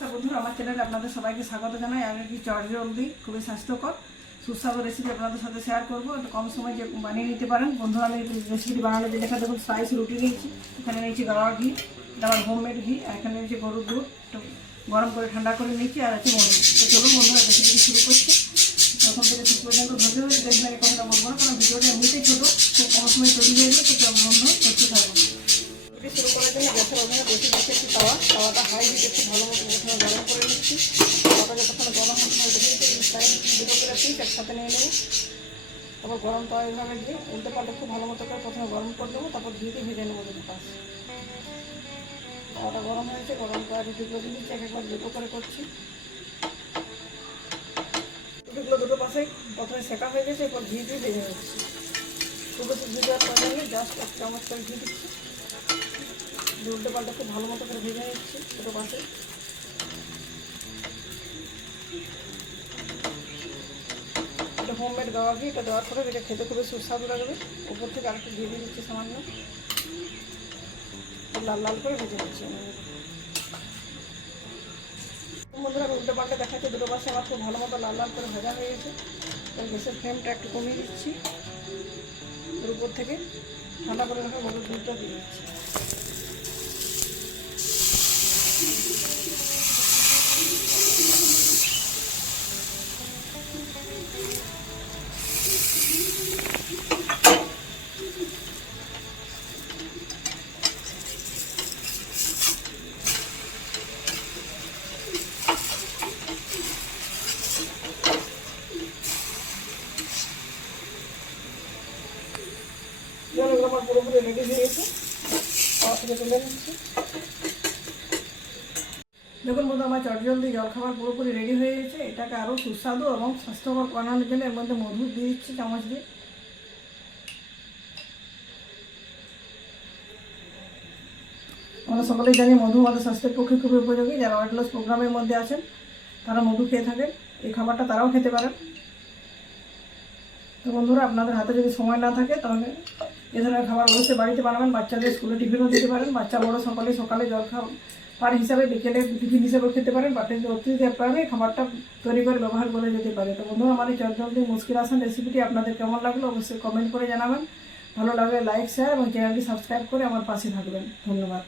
নমস্কার বন্ধুরা, আমার চ্যানেলে আপনাদের সবাইকে স্বাগত জানাই। আমি কি চটজলদি খুবই স্বাস্থ্যকর সুস্বাদু রেসিপি আপনাদের সাথে শেয়ার করবো। একটু কম সময় যে বানিয়ে নিতে পারেন বন্ধুরা। আমি রেসিপিটি বানালে যে দেখা দেখুন স্লাইস রুটি নিয়েছি, এখানে নিয়েছি গাওয়া ঘি, এটা আমার হোমমেড ঘি, আর এখানে নিয়েছি গরুর দুধ, একটু গরম করে ঠান্ডা করে নিয়েছি, আর আছে মধু। তো চলুন বন্ধুরা রেসিপিটি শুরু করছি। তখন থেকে শেষ পর্যন্ত ধৈর্য ধরে দেখবেন। এই কথাটা বলবো না, কারণ ভিডিওটা এমনিতেই ছোটো, খুব কম সময় তৈরি হয়ে গেলে তো বন্ধু করতে থাকবো। শুরু করার জন্য গ্যাসের ওভেনে বসে দিচ্ছি একটি তাওয়াটা হাই হিটে একটু ভালো মতো প্রথমে গরম করে নিচ্ছি। তাওয়াটা যতক্ষণ গরম হচ্ছে দুটো করে পিস একসাথে নিয়ে নেবো। তারপর গরম তাওয়া এইভাবে দিয়ে উল্টে পাল্টে খুব ভালো মতো করে প্রথমে গরম করে দেবো, তারপর ঘিতে ভেজে নেবো দুটো পাশ। তাওয়াটা গরম হয়েছে, গরম তাওয়া রুটিগুলো দিয়ে দিচ্ছি, একবার দুটো করে করছি। রুটিগুলো দুটো পাশে প্রথমে সেকা হয়ে গেছে, এরপর ঘি দিয়ে ভেজে নিচ্ছি। দুটো ঘি দেওয়ার প্রয়োজন নেই, জাস্ট এক চামচ করে ঘি দিচ্ছি। উল্টে পাল্টে খুব ভালো মতো করে ভেজে নিচ্ছি দুটো পাশে। এটা হোমমেড গাওয়া ঘি, এটা দেওয়ার পরে এটা খেতে খুবই সুস্বাদু লাগবে। উপর থেকে আরেকটু ঘি দিয়ে দিচ্ছি সামান্য, লাল লাল করে ভেজে নিচ্ছি। বন্ধুরা আমি উল্টে পাল্টে দেখাচ্ছি, দুটো পাশে আমার খুব ভালো মতো লাল লাল করে ভাজা হয়ে গেছে। গ্যাসের ফ্লেমটা একটু কমিয়ে দিচ্ছি, এর উপর থেকে ঠান্ডা করে রাখা গরুর দুধটা দিয়ে দিচ্ছি। আমার পুরোপুরি রেডি হয়ে গেছে, তাওয়া থেকে তুলে নিচ্ছি। দেখুন বন্ধু, আমার চটজলদি জলখাবার পুরোপুরি রেডি হয়ে গেছে। এটাকে আরও সুস্বাদু এবং স্বাস্থ্যকর বানানোর জন্য এর মধ্যে মধু দিয়ে দিচ্ছি চামচ দিয়ে। আমরা সকলেই জানি মধু আমাদের স্বাস্থ্যের পক্ষে খুবই উপযোগী। যারা ওয়েট লস প্রোগ্রামের মধ্যে আছেন তারা মধু খেয়ে থাকেন, এই খাবারটা তারাও খেতে পারেন। তো বন্ধুরা, আপনাদের হাতে যদি সময় না থাকে তাহলে এ ধরনের খাবার অবশ্যই বাড়িতে বানাবেন। বাচ্চাদের স্কুলে টিফিনও দিতে পারেন, বাচ্চা বড় সকলে সকালে জলখাবার হিসাবে, বিকেলে টিফিন হিসাবেও খেতে পারেন। বাড়িতে অতিথি আপ্যায়নে খাবারটা তৈরি করে ব্যবহার করে যেতে পারে। তো বন্ধুরা, আমার এই চটজলদি মুশকিল আসান রেসিপিটি আপনাদের কেমন লাগলো অবশ্যই কমেন্ট করে জানাবেন। ভালো লাগলে লাইক, শেয়ার এবং চ্যানেলটি সাবস্ক্রাইব করে আমার পাশে থাকবেন। ধন্যবাদ।